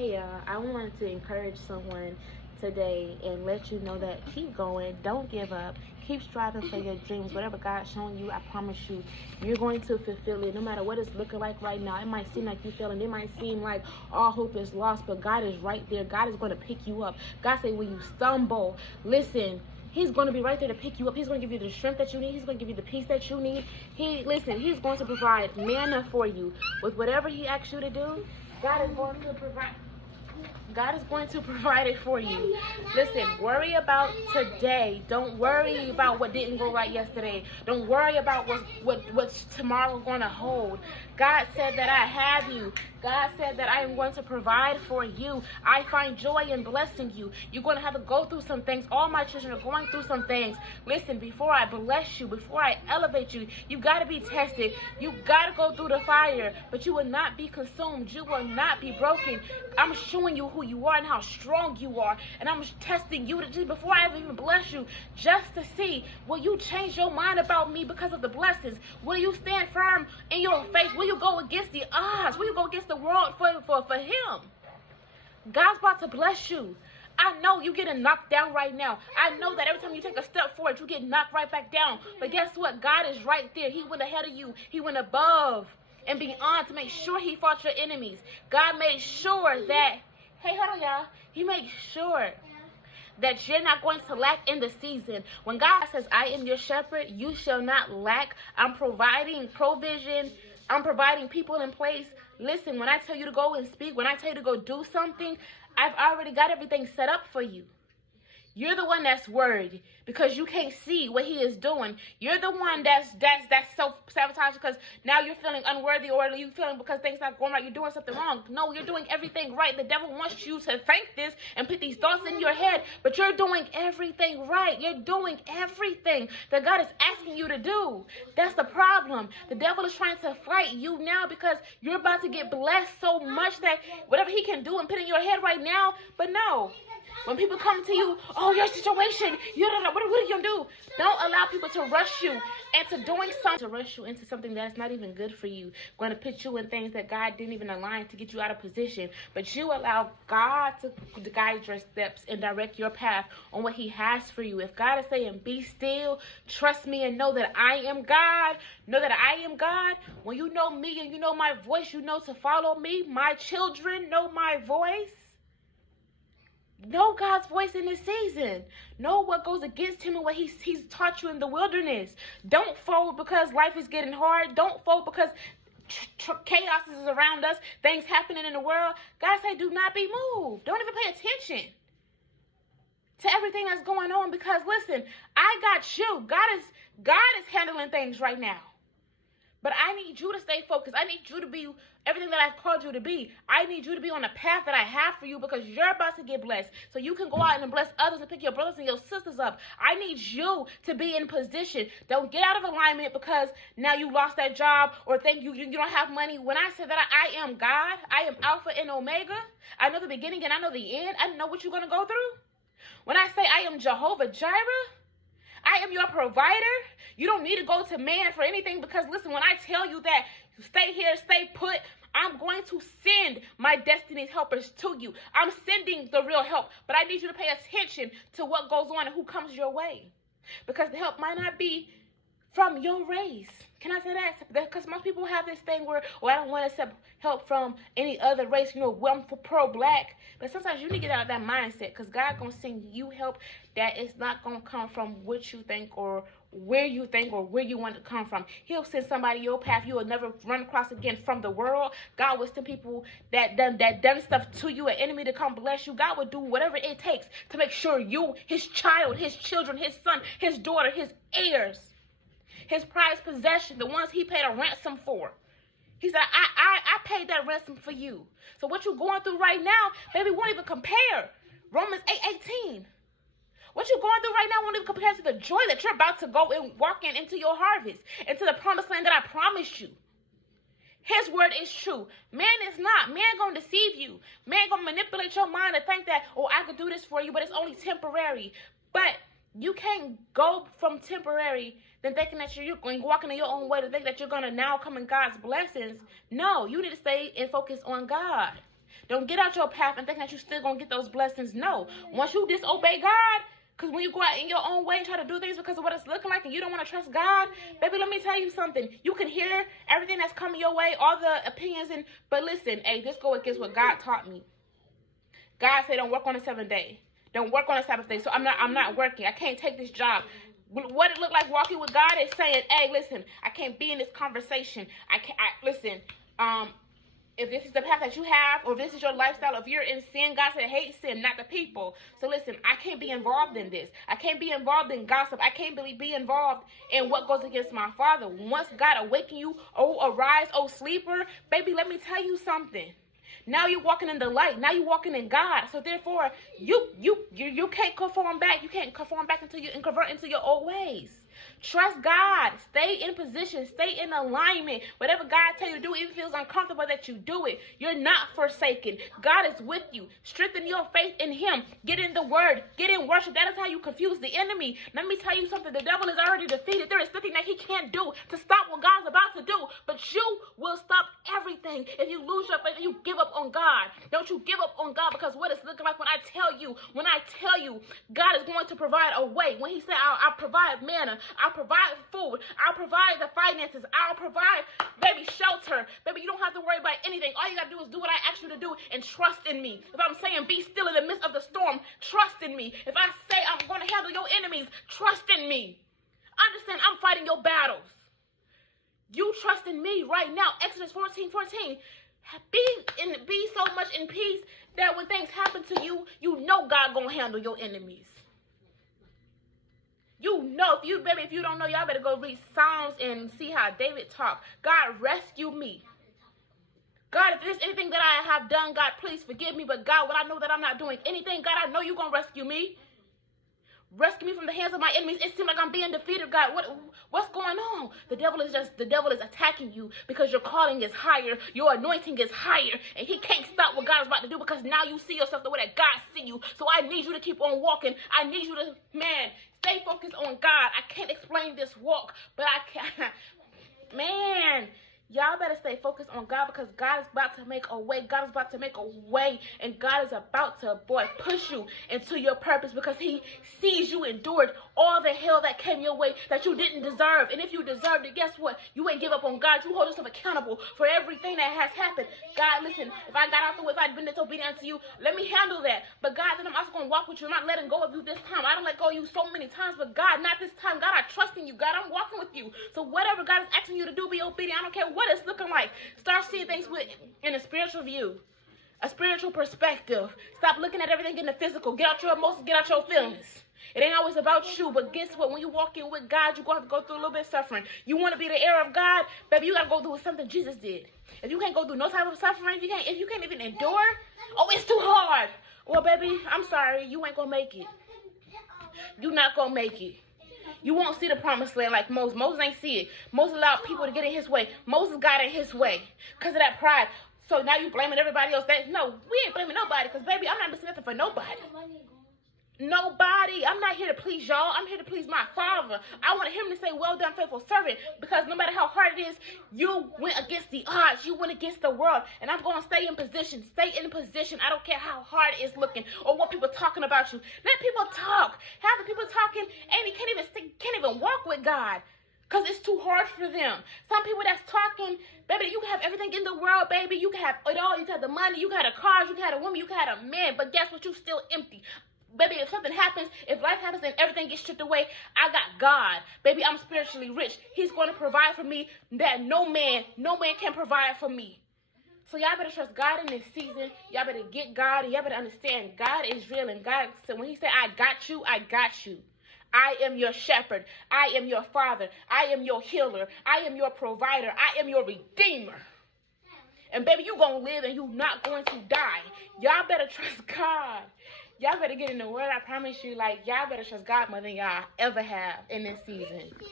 Hey y'all, I wanted to encourage someone today and let you know that keep going, don't give up, keep striving for your dreams. Whatever God's showing you, I promise you, you're going to fulfill it no matter what it's looking like right now. It might seem like you're failing, it might seem like all hope is lost, but God is right there. God is going to pick you up. God said when you stumble, listen, He's going to be right there to pick you up. He's going to give you the strength that you need. He's going to give you the peace that you need. He's going to provide manna for you. With whatever He asks you to do, God is going to provide. God is going to provide it for you. Listen, worry about today. Don't worry about what didn't go right yesterday. Don't worry about what's tomorrow going to hold. God said that I have you. God said that I am going to provide for you. I find joy in blessing you. You're going to have to go through some things. All my children are going through some things. Listen, before I bless you, before I elevate you, you got to be tested. You got to go through the fire, but you will not be consumed. You will not be broken. I'm showing you who you are and how strong you are, and I'm testing you to just before I even bless you, just to see, will you change your mind about me because of the blessings? Will you stand firm in your faith? Will you go against the odds? Will you go against the world for Him? God's about to bless you. I know you getting knocked down right now. I know that every time you take a step forward, you get knocked right back down. But guess what? God is right there. He went ahead of you. He went above and beyond to make sure He fought your enemies. God made sure that, hey, hold on, y'all. He made sure that you're not going to lack in the season. When God says, I am your shepherd, you shall not lack. I'm providing provision. I'm providing people in place. Listen, when I tell you to go and speak, when I tell you to go do something, I've already got everything set up for you. You're the one that's worried because you can't see what He is doing. You're the one that's self-sabotage because now you're feeling unworthy, or you feeling because things not going right, you're doing something wrong. No, you're doing everything right. The devil wants you to think this and put these thoughts in your head, but you're doing everything right. You're doing everything that God is asking you to do. That's the problem. The devil is trying to fight you now because you're about to get blessed so much that whatever he can do and put in your head right now, but no. When people come to you, oh, your situation, you don't know, what are you going to do? Don't allow people to rush you into doing something, to rush you into something that's not even good for you. Going to put you in things that God didn't even align to get you out of position. But you allow God to guide your steps and direct your path on what He has for you. If God is saying, be still, trust me and know that I am God. Know that I am God. When you know me and you know my voice, you know to follow me. My children know my voice. Know God's voice in this season. Know what goes against Him and what He's taught you in the wilderness. Don't fold because life is getting hard. Don't fold because chaos is around us. Things happening in the world. God say, do not be moved. Don't even pay attention to everything that's going on, because listen, I got you. God is handling things right now. But I need you to stay focused. I need you to be everything that I've called you to be. I need you to be on the path that I have for you, because you're about to get blessed. So you can go out and bless others and pick your brothers and your sisters up. I need you to be in position. Don't get out of alignment because now you lost that job or think you don't have money. When I say that I am God, I am Alpha and Omega. I know the beginning and I know the end. I know what you're going to go through. When I say I am Jehovah Jireh, I am your provider. You don't need to go to man for anything, because listen, when I tell you that stay here, stay put, I'm going to send my destiny's helpers to you. I'm sending the real help, but I need you to pay attention to what goes on and who comes your way, because the help might not be from your race. Can I say that? Because most people have this thing where, I don't want to accept help from any other race. I'm for pro-black. But sometimes you need to get out of that mindset, because God going to send you help that is not going to come from what you think or where you think or where you want to come from. He'll send somebody your path you will never run across again from the world. God will send people that done stuff to you, an enemy to come bless you. God will do whatever it takes to make sure you, His child, His children, His son, His daughter, His heirs, His prized possession, the ones He paid a ransom for. He said, I paid that ransom for you. So what you're going through right now, baby, won't even compare. Romans 8:18. What you're going through right now won't even compare to the joy that you're about to go and walk into your harvest, into the promised land that I promised you. His word is true. Man is not. Man gonna deceive you. Man gonna manipulate your mind to think that, I could do this for you, but it's only temporary. But you can't go from temporary then thinking that you're going walking in your own way to think that you're gonna now come in God's blessings. No, you need to stay and focus on God. Don't get out your path and think that you're still going to get those blessings. No. Once you disobey God, because when you go out in your own way and try to do things because of what it's looking like and you don't want to trust God, baby, let me tell you something. You can hear everything that's coming your way, all the opinions, but listen, hey, this go against what God taught me. God said don't work on the 7th day. Don't work on the Sabbath day. So I'm not working. I can't take this job. What it looked like walking with God is saying, hey, listen, I can't be in this conversation. Listen, if this is the path that you have, or if this is your lifestyle, if you're in sin, God said hate sin, not the people. So listen, I can't be involved in this. I can't be involved in gossip. I can't really be involved in what goes against my Father. Once God awaken you, oh, arise, oh, sleeper, baby, let me tell you something. Now you're walking in the light. Now you're walking in God. So therefore, you can't conform back. You can't conform back and convert into your old ways. Trust God. Stay in position. Stay in alignment. Whatever God tells you to do, even if it feels uncomfortable that you do it, you're not forsaken. God is with you. Strengthen your faith in Him. Get in the Word. Get in worship. That is how you confuse the enemy. Let me tell you something. The devil is already defeated. There is nothing that he can't do to stop what God's about to do. But you will stop everything if you lose your faith and you give up on God. Don't you give up on God, because what it's looking like when I tell you, God is going to provide a way. When He said, I'll provide manna, I'll provide food, I'll provide the finances, I'll provide, baby, shelter. Baby, you don't have to worry about anything. All you got to do is do what I asked you to do and trust in me. If I'm saying be still in the midst of the storm, trust in me. If I say I'm going to handle your enemies, trust in me. Understand, I'm fighting your battles. You trust in me right now. Exodus 14:14. Be so much in peace that when things happen to you, you know God gonna handle your enemies. You know, if you don't know, y'all better go read Psalms and see how David talked. God, rescue me. God, if there's anything that I have done, God, please forgive me. But God, when I know that I'm not doing anything, God, I know you're gonna rescue me. Rescue me from the hands of my enemies. It seems like I'm being defeated, God. What's going on? The devil is attacking you because your calling is higher. Your anointing is higher. And he can't stop what God is about to do, because now you see yourself the way that God see you. So I need you to keep on walking. I need you to, stay focused on God. I can't explain this walk, but I can. Y'all better stay focused on God, because God is about to make a way. God is about to make a way. And God is about to, push you into your purpose, because He sees you endured all the hell that came your way that you didn't deserve. And if you deserved it, guess what? You ain't give up on God. You hold yourself accountable for everything that has happened. God, listen, if I got out the way, if I'd been disobedient to you, let me handle that. But God, then I'm also going to walk with you. I'm not letting go of you this time. I don't let go of you so many times, but God, not this time. God, I trust in you. God, I'm walking with you. So whatever God is asking you to do, be obedient. I don't care what it's looking like. Start seeing things in a spiritual view, a spiritual perspective. Stop looking at everything in the physical. Get out your emotions, get out your feelings. It ain't always about you, but guess what? When you walk in with God, you're going to have to go through a little bit of suffering. You want to be the heir of God? Baby, you got to go through something Jesus did. If you can't go through no type of suffering, if you can't even endure, it's too hard. Well, baby, I'm sorry. You ain't going to make it. You're not going to make it. You won't see the promised land like Moses. Moses ain't see it. Moses allowed people to get in his way. Moses got in his way because of that pride. So now you blaming everybody else. No, we ain't blaming nobody, because, baby, I'm not missing nothing for nobody. Nobody. I'm not here to please y'all. I'm here to please my Father. I want Him to say, well done, faithful servant, because no matter how hard it is, you went against the odds. You went against the world. And I'm going to stay in position. Stay in position. I don't care how hard it's looking or what people talking about you. Let people talk. Half the people talking, and they can't even walk with God, because it's too hard for them. Some people that's talking, baby, you can have everything in the world, baby. You can have it all. You can have the money. You can have the cars. You can have a woman. You can have a man. But guess what? You still empty. Baby, if something happens, if life happens and everything gets stripped away, I got God. Baby, I'm spiritually rich. He's going to provide for me that no man can provide for me. So y'all better trust God in this season. Y'all better get God, and y'all better understand God is real. And God said, when He said, I got you, I got you. I am your shepherd. I am your Father. I am your healer. I am your provider. I am your redeemer. And baby, you going to live and you not going to die. Y'all better trust God. Y'all better get in the Word. I promise you, y'all better trust God more than y'all ever have in this season.